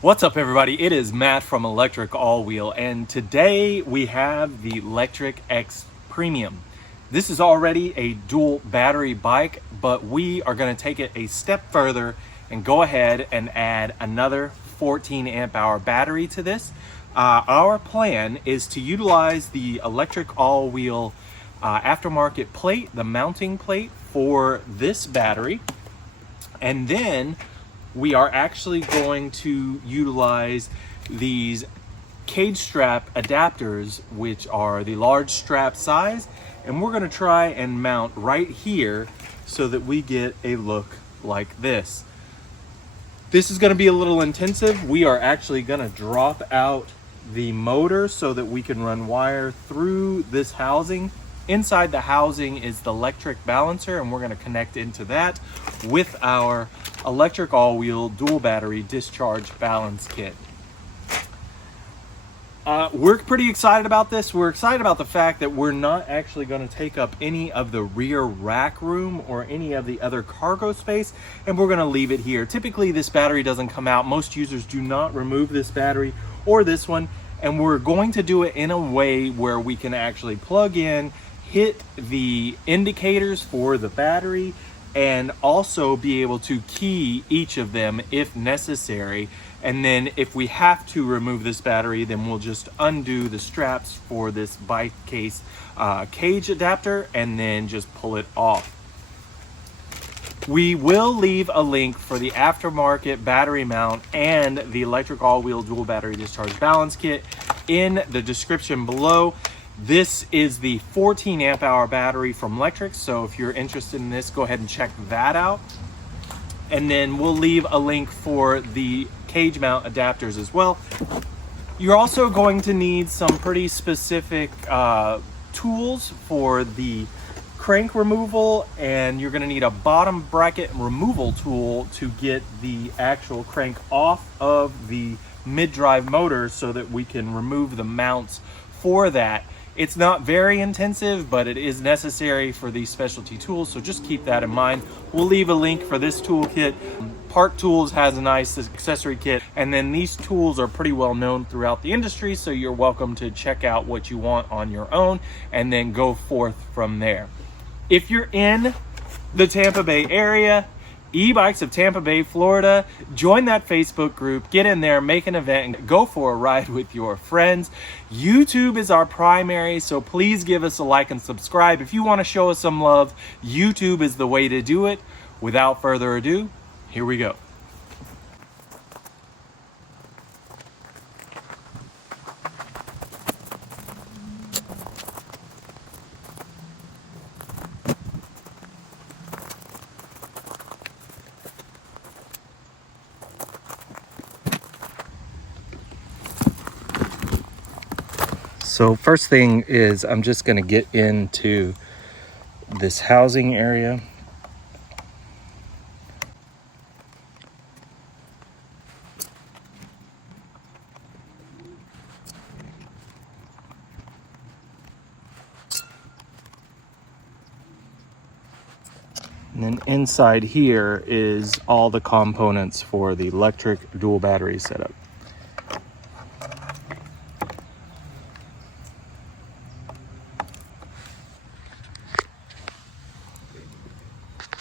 What's up, everybody? It is Matt from ElectricAllWheel, and today we have the Lectric XPremium. This is already a dual battery bike, but we are going to take it a step further and go ahead and add another 14 amp hour battery to this. Our plan is to utilize the ElectricAllWheel aftermarket plate, the mounting plate for this battery, and then we are actually going to utilize these cage strap adapters, which are the large strap size, and we're going to try and mount right here so that we get a look like this. This is going to be a little intensive. We are actually going to drop out the motor so that we can run wire through this housing. Inside the housing is the electric balancer, and we're going to connect into that with our ElectricAllWheel dual battery discharge balance kit. We're pretty excited about this. We're excited about the fact that we're not actually going to take up any of the rear rack room or any of the other cargo space, and we're going to leave it here. Typically this battery doesn't come out. Most users do not remove this battery or this one, and we're going to do it in a way where we can actually plug in, hit the indicators for the battery, and also be able to key each of them if necessary. And then if we have to remove this battery, then we'll just undo the straps for this bike case cage adapter and then just pull it off. We will leave a link for the aftermarket battery mount and the ElectricAllWheel dual battery discharge balance kit in the description below. This is the 14 amp hour battery from Lectric, so if you're interested in this, go ahead and check that out. And then we'll leave a link for the cage mount adapters as well. You're also going to need some pretty specific tools for the crank removal, and you're going to need a bottom bracket removal tool to get the actual crank off of the mid-drive motor so that we can remove the mounts for that. It's not very intensive, but it is necessary for these specialty tools, so just keep that in mind. We'll leave a link for this toolkit. Park Tools has a nice accessory kit, and then these tools are pretty well known throughout the industry, so you're welcome to check out what you want on your own and then go forth from there. If you're in the Tampa Bay area, E-Bikes of Tampa Bay, Florida, join that Facebook group, get in there, make an event, and go for a ride with your friends. YouTube is our primary, so please give us a like and subscribe. If you want to show us some love, YouTube is the way to do it. Without further ado, here we go. So first thing is I'm just going to get into this housing area. And then inside here is all the components for the electric dual battery setup.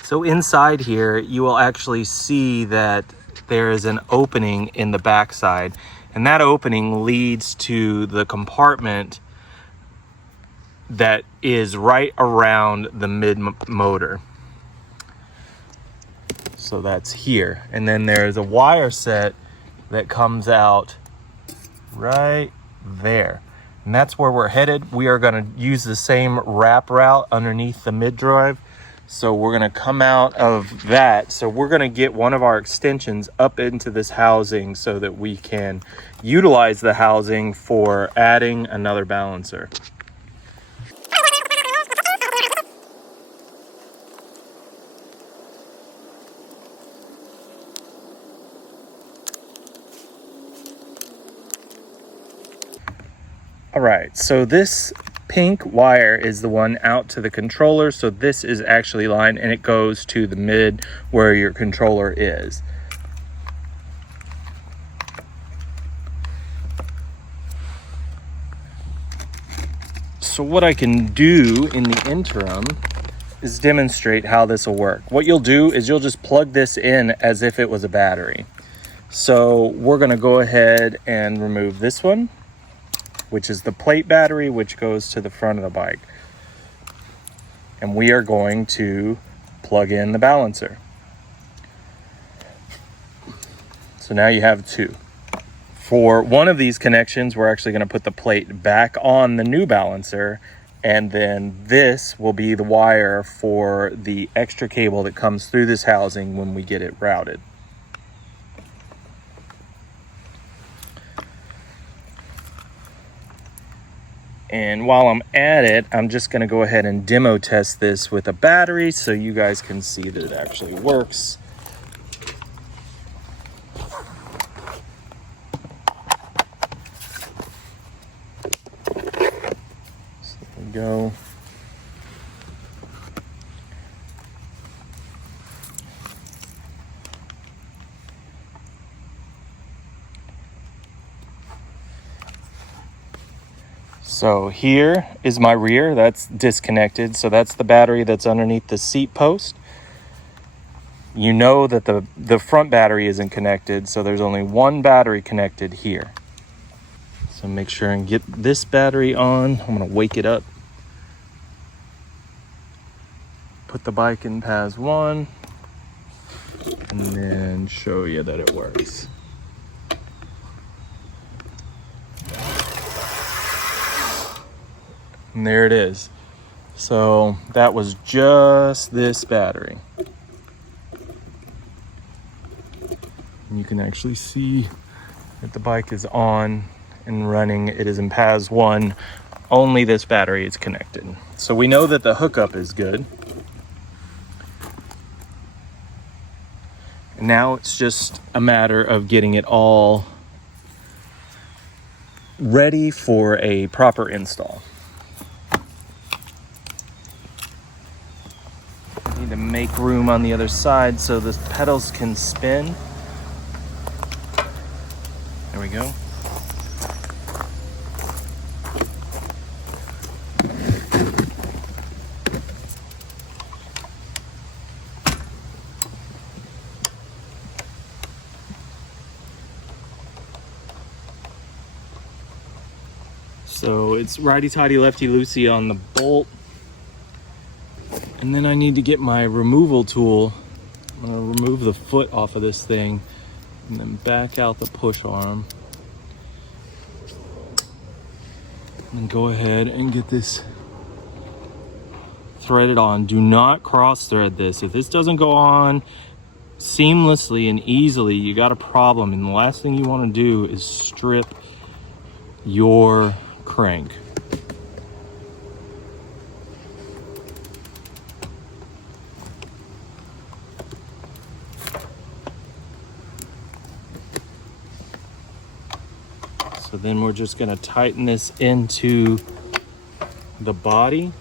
So inside here, you will actually see that there is an opening in the backside, and that opening leads to the compartment that is right around the mid motor. So that's here. And then there's a wire set that comes out right there. And that's where we're headed. We are gonna use the same wrap route underneath the mid drive. So we're going to come out of that. So we're going to get one of our extensions up into this housing so that we can utilize the housing for adding another balancer. All right, so this pink wire is the one out to the controller. So this is actually lined and it goes to the mid where your controller is. So what I can do in the interim is demonstrate how this will work. What you'll do is you'll just plug this in as if it was a battery. So we're gonna go ahead and remove this one, which is the plate battery, which goes to the front of the bike. And we are going to plug in the balancer. So now you have two. For one of these connections, we're actually going to put the plate back on the new balancer, and then this will be the wire for the extra cable that comes through this housing when we get it routed. And while I'm at it, I'm just going to go ahead and demo test this with a battery so you guys can see that it actually works. So there we go. So here is my rear, that's disconnected. So that's the battery that's underneath the seat post. You know that the front battery isn't connected, so there's only one battery connected here. So make sure and get this battery on. I'm gonna wake it up. Put the bike in PAS 1, and then show you that it works. And there it is. So that was just this battery. And you can actually see that the bike is on and running. It is in PAS 1. Only this battery is connected. So we know that the hookup is good. And now it's just a matter of getting it all ready for a proper install. Need to make room on the other side so the pedals can spin. There we go. So it's righty-tighty, lefty-loosey on the bolt. And then I need to get my removal tool. I'm gonna remove the foot off of this thing and then back out the push arm. And go ahead and get this threaded on. Do not cross thread this. If this doesn't go on seamlessly and easily, you got a problem. And the last thing you wanna do is strip your crank. So then we're just going to tighten this into the body.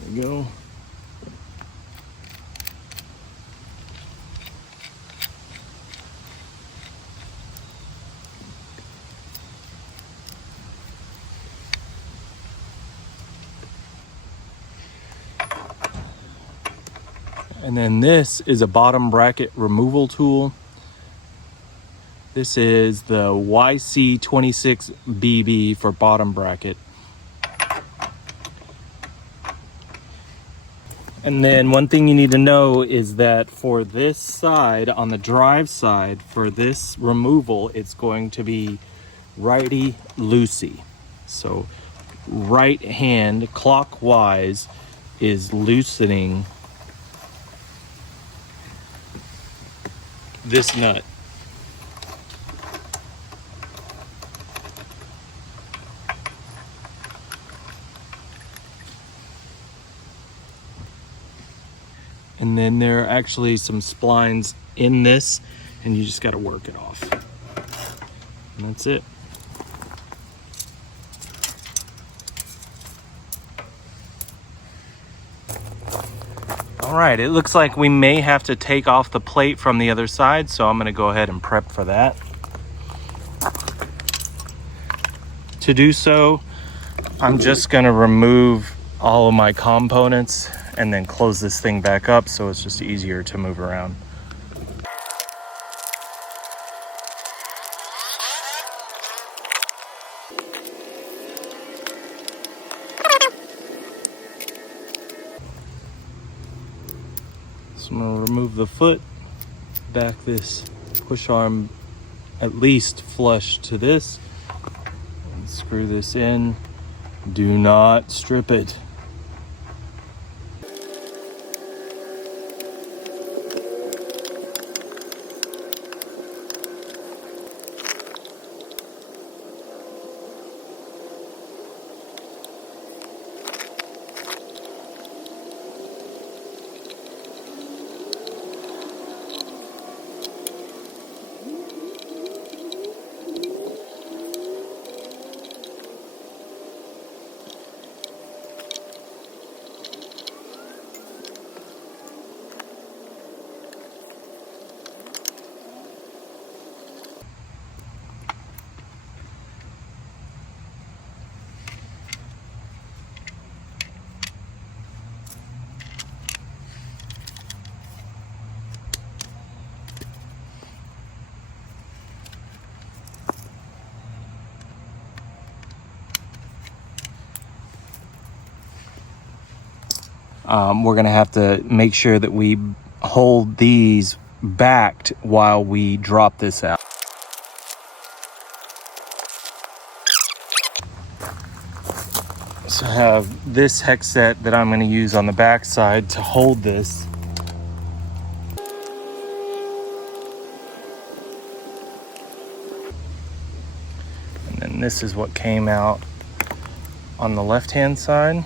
There we go. And then this is a bottom bracket removal tool. This is the YC26BB for bottom bracket. And then one thing you need to know is that for this side, on the drive side, for this removal, it's going to be righty-loosey. So right hand clockwise is loosening this nut. And then there are actually some splines in this, and you just got to work it off. And that's it. All right, it looks like we may have to take off the plate from the other side, so I'm gonna go ahead and prep for that. To do so, I'm just gonna remove all of my components and then close this thing back up so it's just easier to move around. So I'm gonna remove the foot, back this push arm at least flush to this, and screw this in. Do not strip it. We're gonna have to make sure that we hold these backed while we drop this out. So I have this hex set that I'm gonna use on the back side to hold this. And then this is what came out on the left-hand side.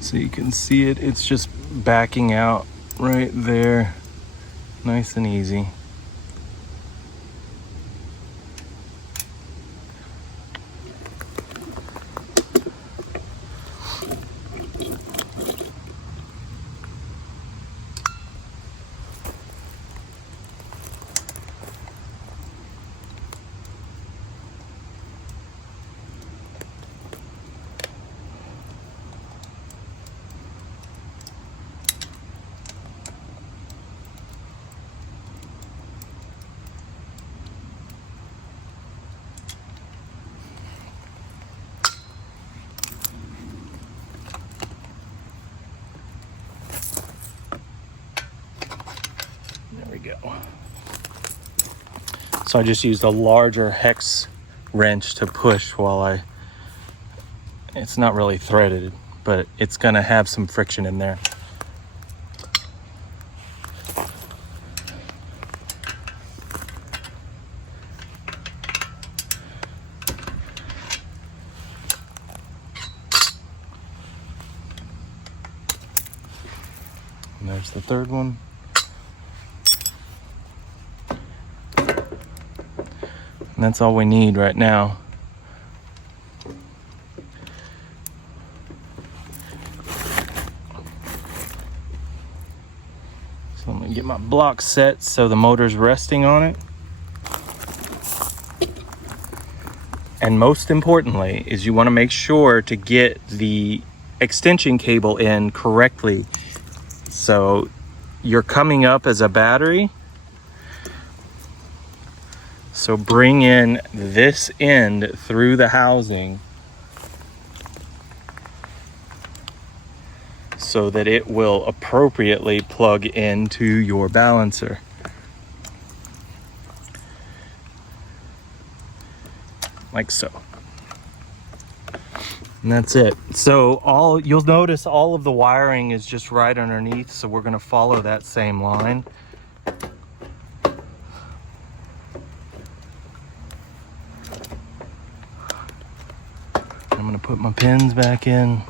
So you can see it, it's just backing out right there, nice and easy. Go. So I just used a larger hex wrench to push while it's not really threaded, but it's gonna have some friction in there. And there's the third one. And that's all we need right now. So I'm gonna get my block set so the motor's resting on it. And most importantly is you wanna make sure to get the extension cable in correctly. So you're coming up as a battery. So bring in this end through the housing so that it will appropriately plug into your balancer. Like so. And that's it. So you'll notice all of the wiring is just right underneath, so we're gonna follow that same line. I'm gonna put my pins back in.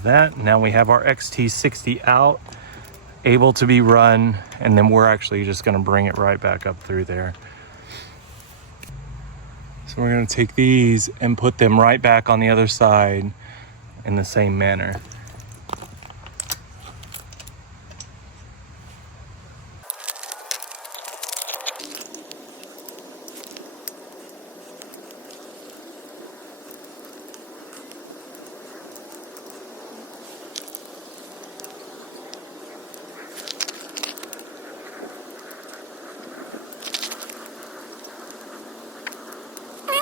is that. Now we have our XT60 out, able to be run, and then we're actually just going to bring it right back up through there. So we're going to take these and put them right back on the other side in the same manner.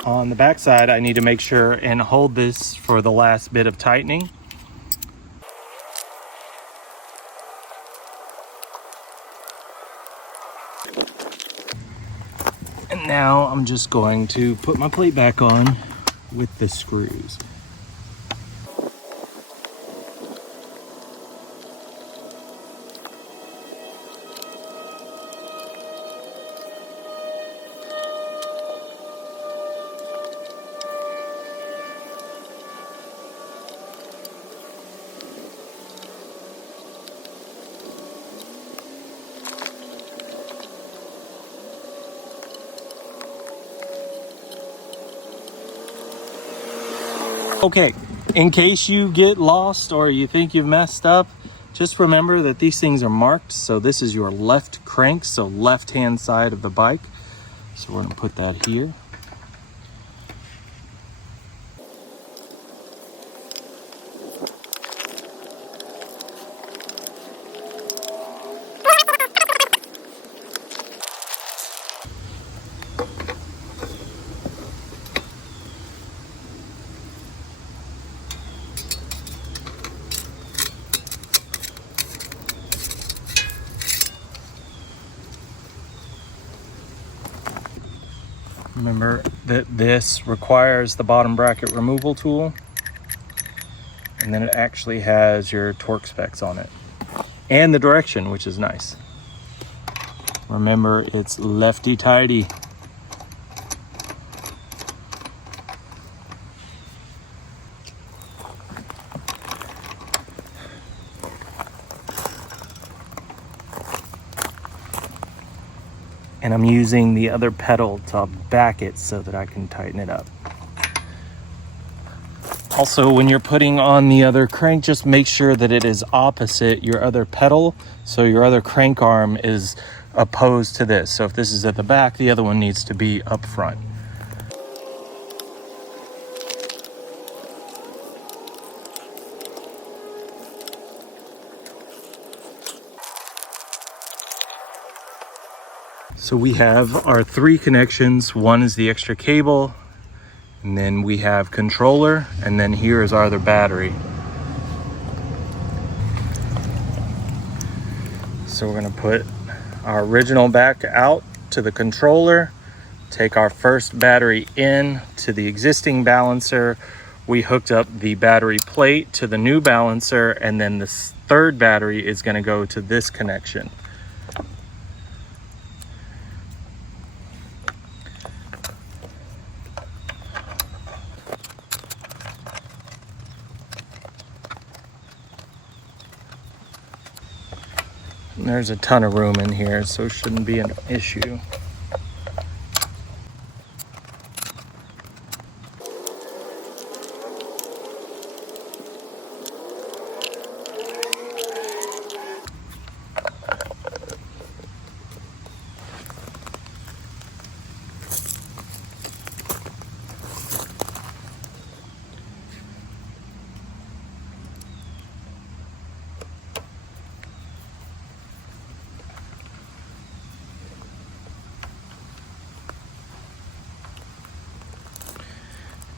On the back side, I need to make sure and hold this for the last bit of tightening. And now I'm just going to put my plate back on with the screws. Okay, in case you get lost or you think you've messed up, just remember that these things are marked. So this is your left crank, so left hand side of the bike. So we're gonna put that here. Remember that this requires the bottom bracket removal tool, and then it actually has your torque specs on it and the direction, which is nice. Remember, it's lefty tighty. And I'm using the other pedal to back it so that I can tighten it up. Also, when you're putting on the other crank, just make sure that it is opposite your other pedal, so your other crank arm is opposed to this. So if this is at the back, the other one needs to be up front. So we have our 3 connections. One is the extra cable, and then we have controller, and then here is our other battery. So we're gonna put our original back out to the controller, take our first battery in to the existing balancer. We hooked up the battery plate to the new balancer, and then the third battery is gonna go to this connection. There's a ton of room in here, so it shouldn't be an issue.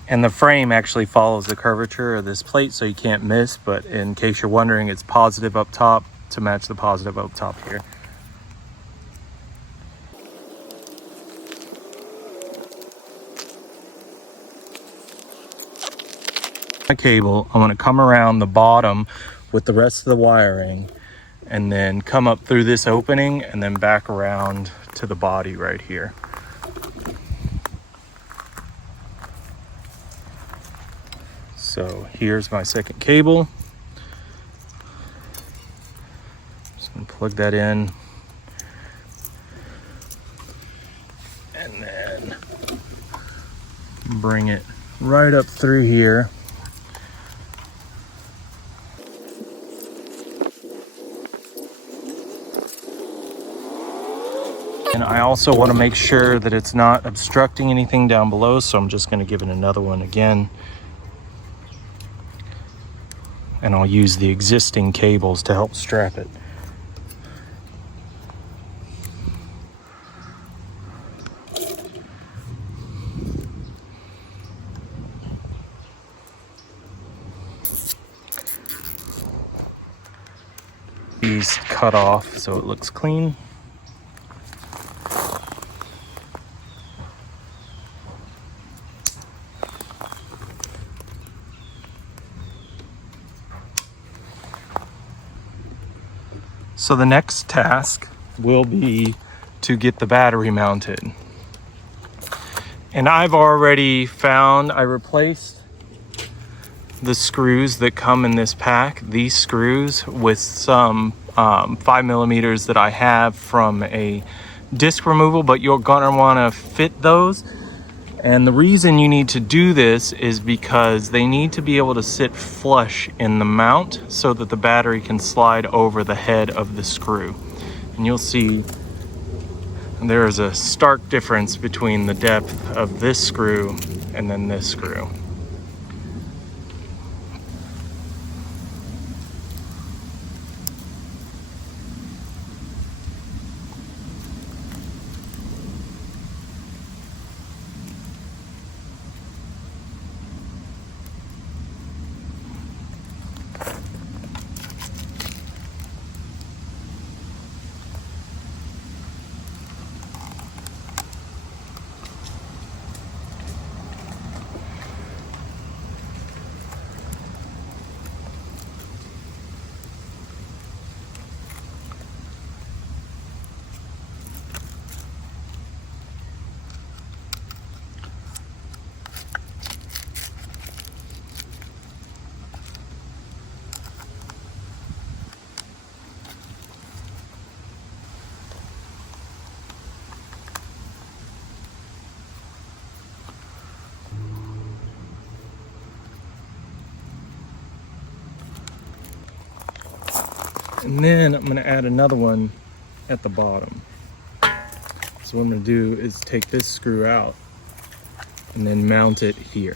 And the frame actually follows the curvature of this plate, so you can't miss, but in case you're wondering, it's positive up top to match the positive up top here. My cable, I want to come around the bottom with the rest of the wiring, and then come up through this opening and then back around to the body right here. So here's my second cable. plug that in. And then bring it right up through here. And I also want to make sure that it's not obstructing anything down below, so I'm just going to give it another one again. And I'll use the existing cables to help strap it. These cut off so it looks clean. So the next task will be to get the battery mounted. And I've already found, I replaced the screws that come in this pack, these screws, with some 5mm that I have from a disc removal, but you're gonna wanna fit those. And the reason you need to do this is because they need to be able to sit flush in the mount so that the battery can slide over the head of the screw. And you'll see there is a stark difference between the depth of this screw and then this screw. And then I'm gonna add another one at the bottom. So what I'm gonna do is take this screw out and then mount it here.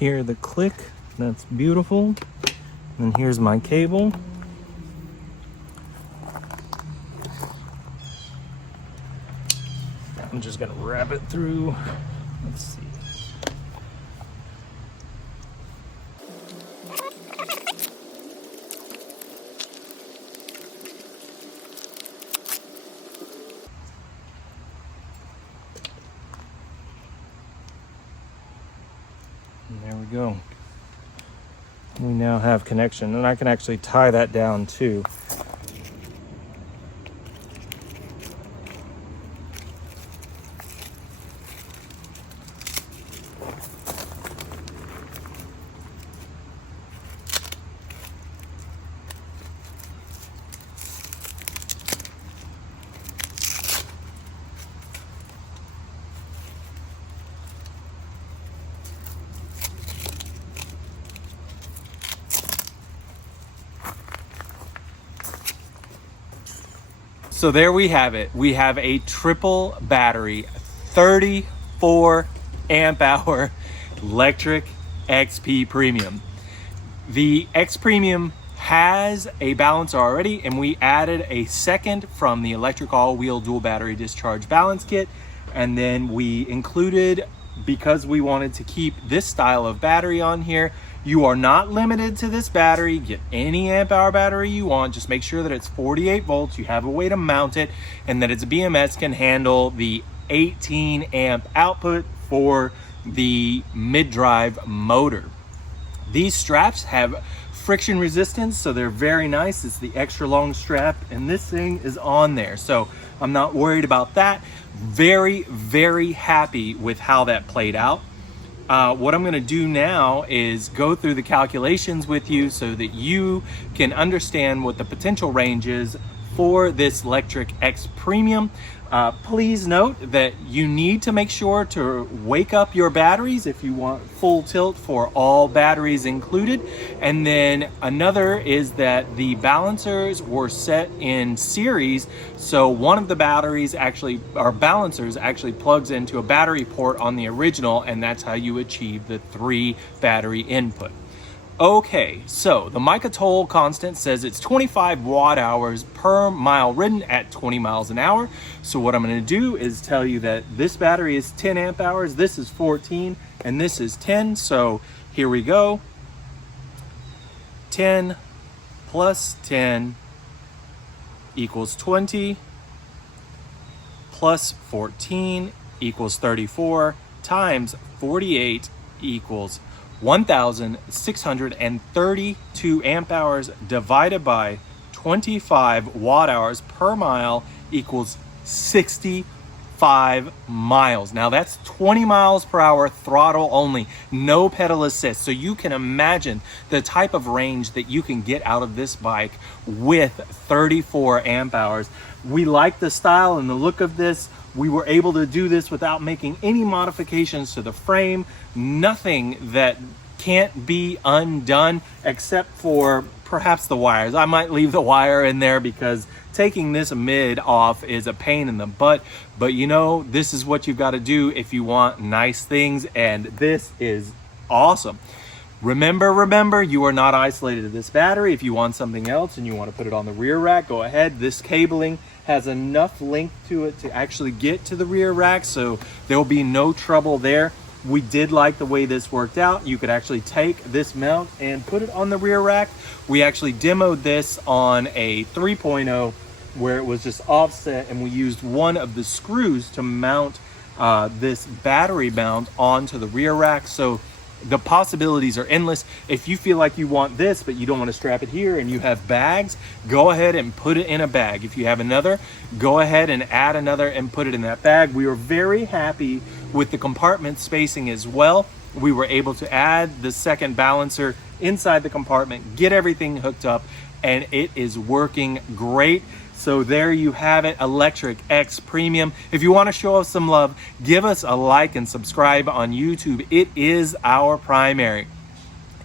Here the click, that's beautiful. And here's my cable. I'm just gonna wrap it through. Let's see. And there we go. We now have connection, and I can actually tie that down too. So there we have it. We have a triple battery, 34 amp hour Lectric XP Premium. The XPremium has a balancer already, and we added a second from the ElectricAllWheel dual battery discharge balance kit. And then we included, because we wanted to keep this style of battery on here, you are not limited to this battery. Get any amp hour battery you want. Just make sure that it's 48 volts, you have a way to mount it, and that its BMS can handle the 18 amp output for the mid-drive motor. These straps have friction resistance, so they're very nice. It's the extra long strap, and this thing is on there, so I'm not worried about that. Very, very happy with how that played out. What I'm going to do now is go through the calculations with you so that you can understand what the potential range is for this Lectric XPremium. Please note that you need to make sure to wake up your batteries if you want full tilt for all batteries included. And then another is that the balancers were set in series, so one of the batteries actually, or balancers actually plugs into a battery port on the original, and that's how you achieve the 3 battery input. Okay, so the Mica toll constant says it's 25 watt hours per mile ridden at 20 miles an hour. So what I'm going to do is tell you that this battery is 10 amp hours, this is 14, and this is 10. So here we go. 10 plus 10 equals 20, plus 14 equals 34, times 48 equals 1,632 amp hours divided by 25 watt hours per mile equals 65 miles. Now that's 20 miles per hour throttle only, no pedal assist. So you can imagine the type of range that you can get out of this bike with 34 amp hours. We like the style and the look of this. We were able to do this without making any modifications to the frame, nothing that can't be undone except for perhaps the wires. I might leave the wire in there because taking this mid off is a pain in the butt, but you know, this is what you've got to do if you want nice things, and this is awesome. Remember, you are not isolated to this battery. If you want something else and you want to put it on the rear rack, go ahead. This cabling has enough length to it to actually get to the rear rack, so there will be no trouble there. We did like the way this worked out. You could actually take this mount and put it on the rear rack. We actually demoed this on a 3.0 where it was just offset, and we used one of the screws to mount this battery mount onto the rear rack. So the possibilities are endless. If you feel like you want this but you don't want to strap it here and you have bags, go ahead and put it in a bag. If you have another, go ahead and add another and put it in that bag. We were very happy with the compartment spacing as well. We were able to add the second balancer inside the compartment, get everything hooked up, and it is working great. So there you have it, Lectric XPremium. If you want to show us some love, give us a like and subscribe on YouTube. It is our primary.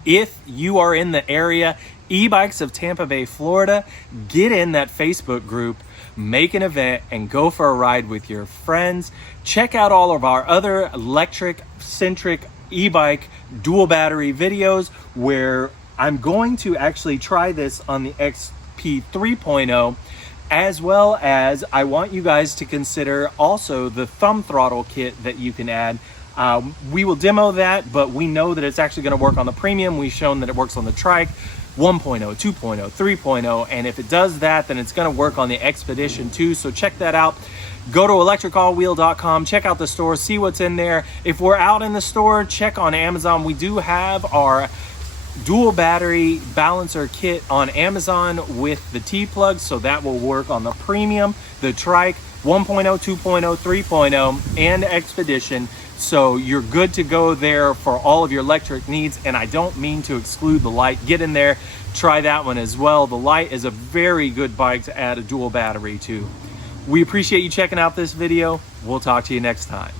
If you are in the area, e-bikes of Tampa Bay, Florida, get in that Facebook group, make an event, and go for a ride with your friends. Check out all of our other electric-centric e-bike dual battery videos, where I'm going to actually try this on the XP 3.0, as well as I want you guys to consider also the thumb throttle kit that you can add. We will demo that, but we know that it's actually going to work on the Premium. We've shown that it works on the Trike 1.0, 2.0, 3.0, and if it does that, then it's going to work on the Expedition too. So check that out. Go to ElectricAllWheel.com, check out the store, see what's in there. If we're out in the store, check on Amazon. We do have our dual battery balancer kit on Amazon with the T-plug, so that will work on the Premium, the Trike 1.0, 2.0, 3.0, and Expedition. So you're good to go there for all of your electric needs. And I don't mean to exclude the Light. Get in there, try that one as well. The Light is a very good bike to add a dual battery to. We appreciate you checking out this video. We'll talk to you next time.